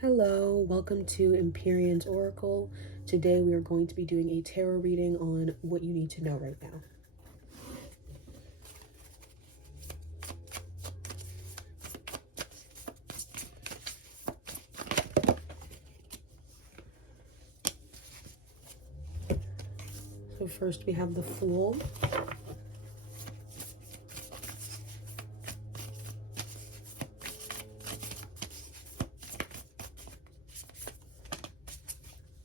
Hello, welcome to Empyrean's Oracle. Today we are going to be doing a tarot reading on what you need to know right now. So first we have the Fool.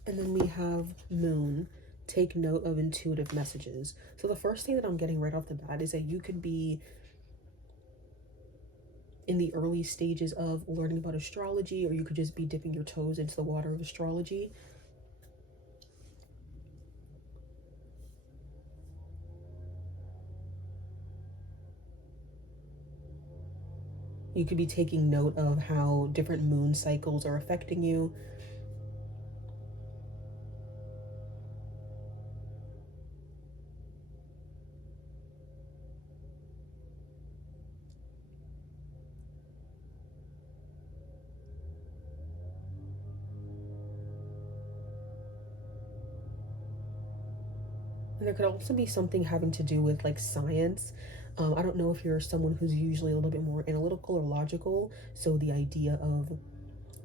And then we have Moon. Take note of intuitive messages. So the first thing that I'm getting right off the bat is that you could be in the early stages of learning about astrology, or you could just be dipping your toes into the water of astrology. You could be taking note of how different moon cycles are affecting you. And there could also be something having to do with like science. I don't know if you're someone who's usually a little bit more analytical or logical, so the idea of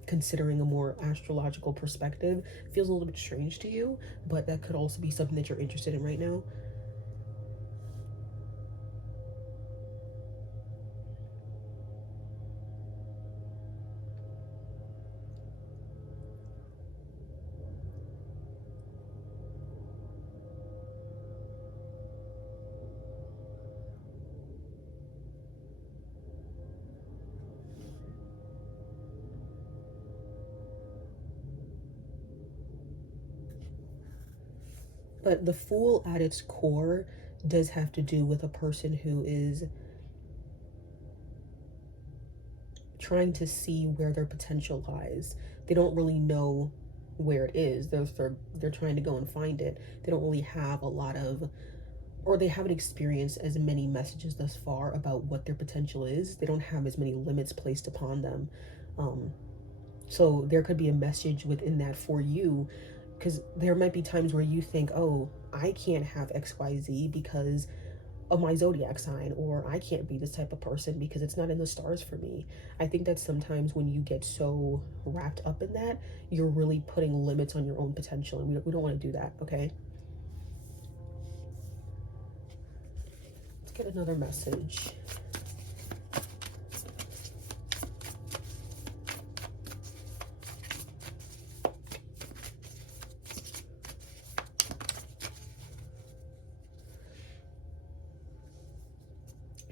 considering a more astrological perspective feels a little bit strange to you, but that could also be something that you're interested in right now. But the Fool at its core does have to do with a person who is trying to see where their potential lies. They don't really know where it is. They're trying to go and find it. They don't really have a lot of, or they haven't experienced as many messages thus far about what their potential is. They don't have as many limits placed upon them. So there could be a message within that for you, because there might be times where you think, oh, I can't have XYZ because of my zodiac sign, or I can't be this type of person because it's not in the stars for me. I think that sometimes when you get so wrapped up in that, you're really putting limits on your own potential, and we don't want to do that, okay? Let's get another message.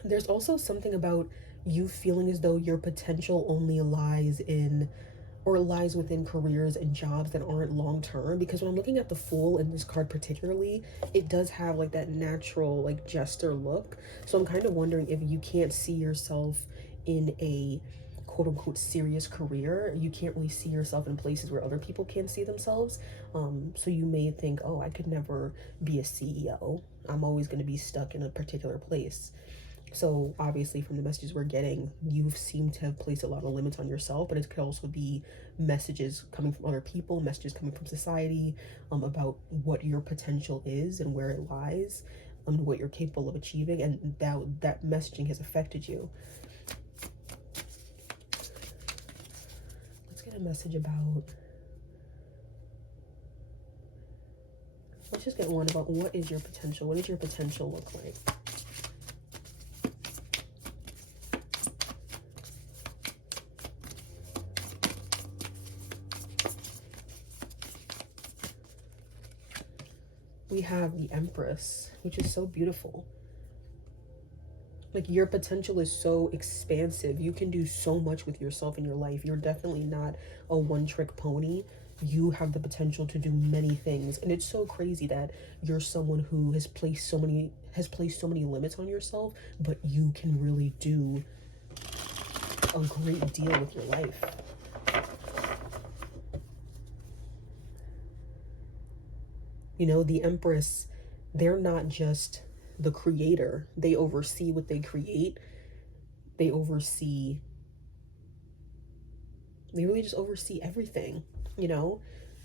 There's also something about you feeling as though your potential only lies in, or lies within careers and jobs that aren't long term. Because when I'm looking at the Fool in this card particularly, it does have like that natural like jester look. So I'm kind of wondering if you can't see yourself in a quote unquote serious career. You can't really see yourself in places where other people can see themselves. So you may think, oh, I could never be a CEO. I'm always going to be stuck in a particular place. So obviously from the messages we're getting, you seem to have placed a lot of limits on yourself, but it could also be messages coming from other people, messages coming from society, about what your potential is and where it lies, what you're capable of achieving, and that messaging has affected you. Let's get a message about, let's just get one about what is your potential? What does your potential look like? We have the Empress, which is so beautiful. Like, your potential is so expansive. You can do so much with yourself in your life. You're definitely not a one-trick pony. You have the potential to do many things. And it's so crazy that you're someone who has placed so many limits on yourself, but you can really do a great deal with your life. You know, the Empress, they're not just the creator. They oversee what they create. They oversee They really just oversee everything, you know?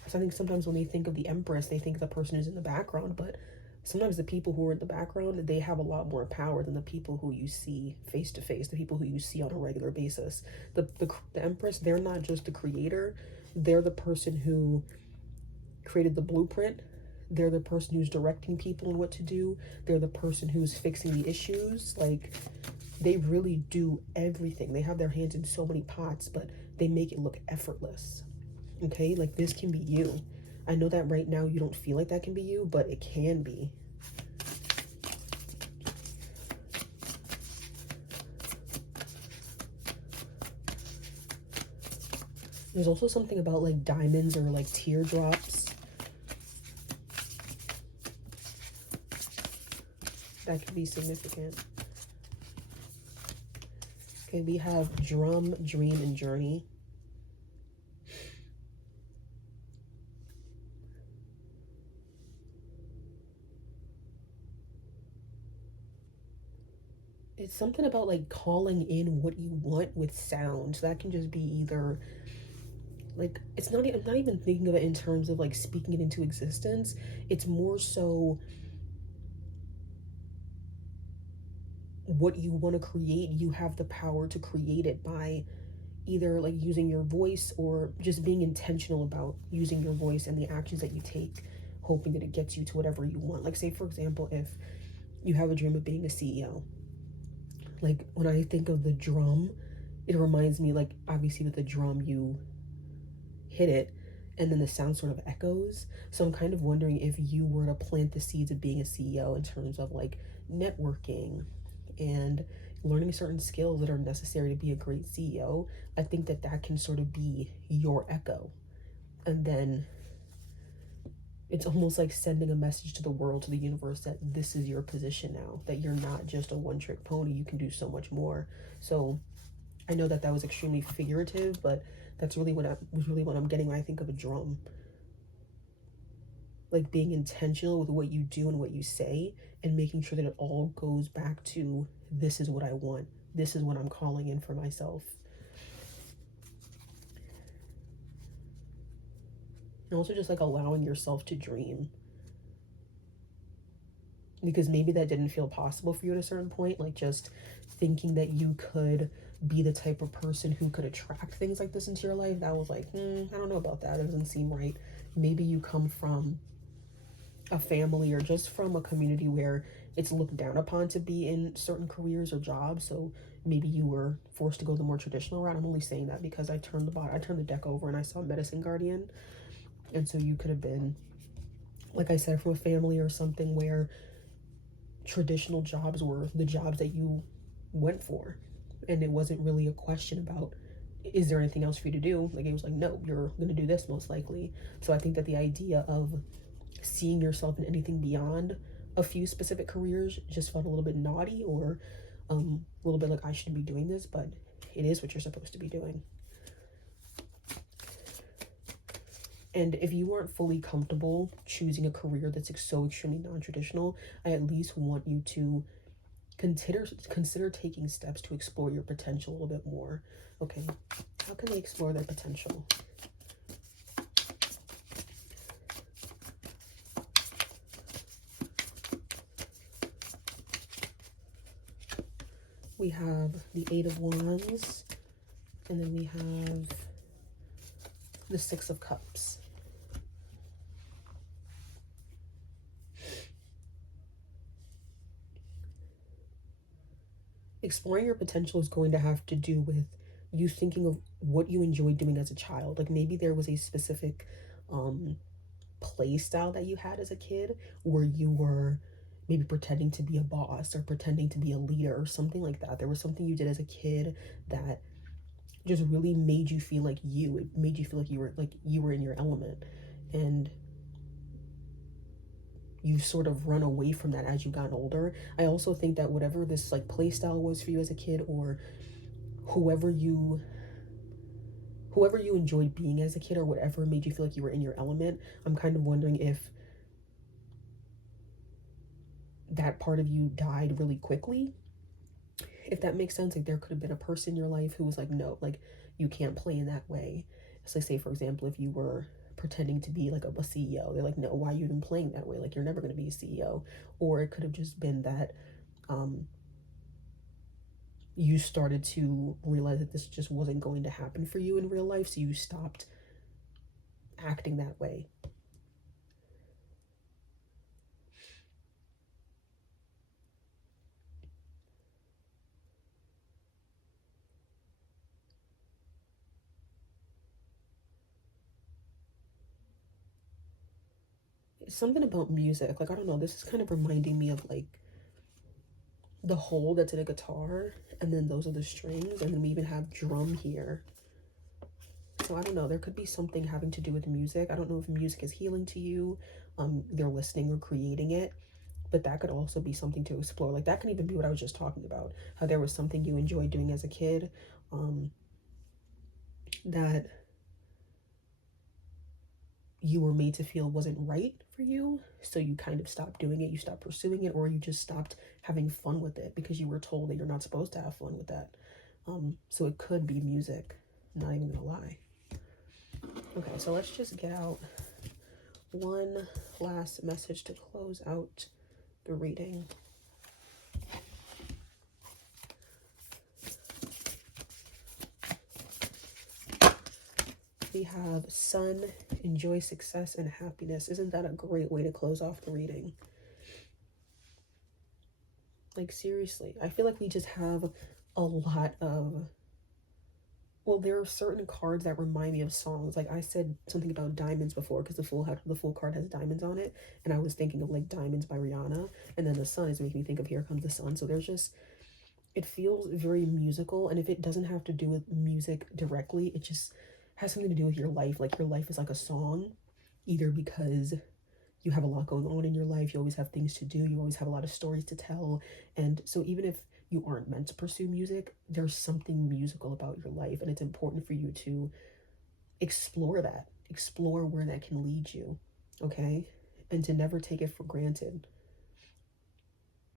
So I think sometimes when they think of the Empress, they think the person is in the background, but sometimes the people who are in the background, they have a lot more power than the people who you see face to face, the people who you see on a regular basis. The Empress, they're not just the creator, they're the person who created the blueprint. They're the person who's directing people and what to do. They're the person who's fixing the issues. Like, they really do everything. They have their hands in so many pots, but they make it look effortless. Okay, like this can be you. I know that right now you don't feel like that can be you, but it can be. There's also something about like diamonds or like teardrops. That could be significant. Okay, we have drum, dream, and journey. It's something about like calling in what you want with sound. So that can just be either like, it's not, I'm not even thinking of it in terms of like speaking it into existence. It's more so what you want to create, you have the power to create it by either like using your voice or just being intentional about using your voice and the actions that you take, hoping that it gets you to whatever you want. Like, say, for example, if you have a dream of being a CEO, like when I think of the drum, it reminds me, like, obviously with the drum, you hit it and then the sound sort of echoes. So I'm kind of wondering if you were to plant the seeds of being a CEO in terms of like networking and learning certain skills that are necessary to be a great CEO, I think that that can sort of be your echo. And then it's almost like sending a message to the world, to the universe, that this is your position now, that you're not just a one trick pony, you can do so much more. So I know that that was extremely figurative, but that's really what I'm getting when I think of a drum. Like being intentional with what you do and what you say, and making sure that it all goes back to this is what I want. This is what I'm calling in for myself. And also just like allowing yourself to dream. Because maybe that didn't feel possible for you at a certain point. Like just thinking that you could be the type of person who could attract things like this into your life. That was like, I don't know about that. It doesn't seem right. Maybe you come from a family or just from a community where it's looked down upon to be in certain careers or jobs. So maybe you were forced to go the more traditional route. I'm only saying that because I turned the deck over and I saw Medicine Guardian. And so you could have been, like I said, from a family or something where traditional jobs were the jobs that you went for. And it wasn't really a question about, is there anything else for you to do? Like, it was like, no, you're going to do this most likely. So I think that the idea of seeing yourself in anything beyond a few specific careers just felt a little bit naughty, or a little bit like I shouldn't be doing this, but it is what you're supposed to be doing. And if you weren't fully comfortable choosing a career that's so extremely non-traditional, I at least want you to consider taking steps to explore your potential a little bit more. Okay, how can they explore their potential? We have the Eight of Wands, and then we have the Six of Cups. Exploring your potential is going to have to do with you thinking of what you enjoyed doing as a child. Like maybe there was a specific play style that you had as a kid where you were maybe pretending to be a boss or pretending to be a leader or something like that. There was something you did as a kid that just really made you feel like you. It made you feel like you were in your element. And you sort of run away from that as you got older. I also think that whatever this like play style was for you as a kid, or whoever you enjoyed being as a kid, or whatever made you feel like you were in your element, I'm kind of wondering if that part of you died really quickly, if that makes sense. Like there could have been a person in your life who was like, no, like you can't play in that way. So say, for example, if you were pretending to be like a CEO, they're like, no, why are you even playing that way? Like, you're never going to be a CEO. Or it could have just been that um, you started to realize that this just wasn't going to happen for you in real life, so you stopped acting that way. Something about music, like, I don't know, this is kind of reminding me of like the hole that's in a guitar, and then those are the strings, and then we even have drum here. So I don't know, there could be something having to do with music. I don't know if music is healing to you, they're listening or creating it, but that could also be something to explore. Like, that can even be what I was just talking about, how there was something you enjoyed doing as a kid, that you were made to feel wasn't right for you, so you kind of stopped doing it, you stopped pursuing it, or you just stopped having fun with it because you were told that you're not supposed to have fun with that. So it could be music, not even gonna lie. Okay, so let's just get out one last message to close out the reading. We have Sun, enjoy success and happiness. Isn't that a great way to close off the reading? Like, seriously, I feel like we just have a lot of, well, there are certain cards that remind me of songs. Like, I said something about diamonds before because the full card has diamonds on it, and I was thinking of like Diamonds by Rihanna, and then the sun is making me think of Here Comes the Sun. So there's just, it feels very musical, and if it doesn't have to do with music directly, it just has something to do with your life. Like, your life is like a song, either because you have a lot going on in your life, you always have things to do, you always have a lot of stories to tell. And so even if you aren't meant to pursue music, there's something musical about your life, and it's important for you to explore that, explore where that can lead you, okay? And to never take it for granted.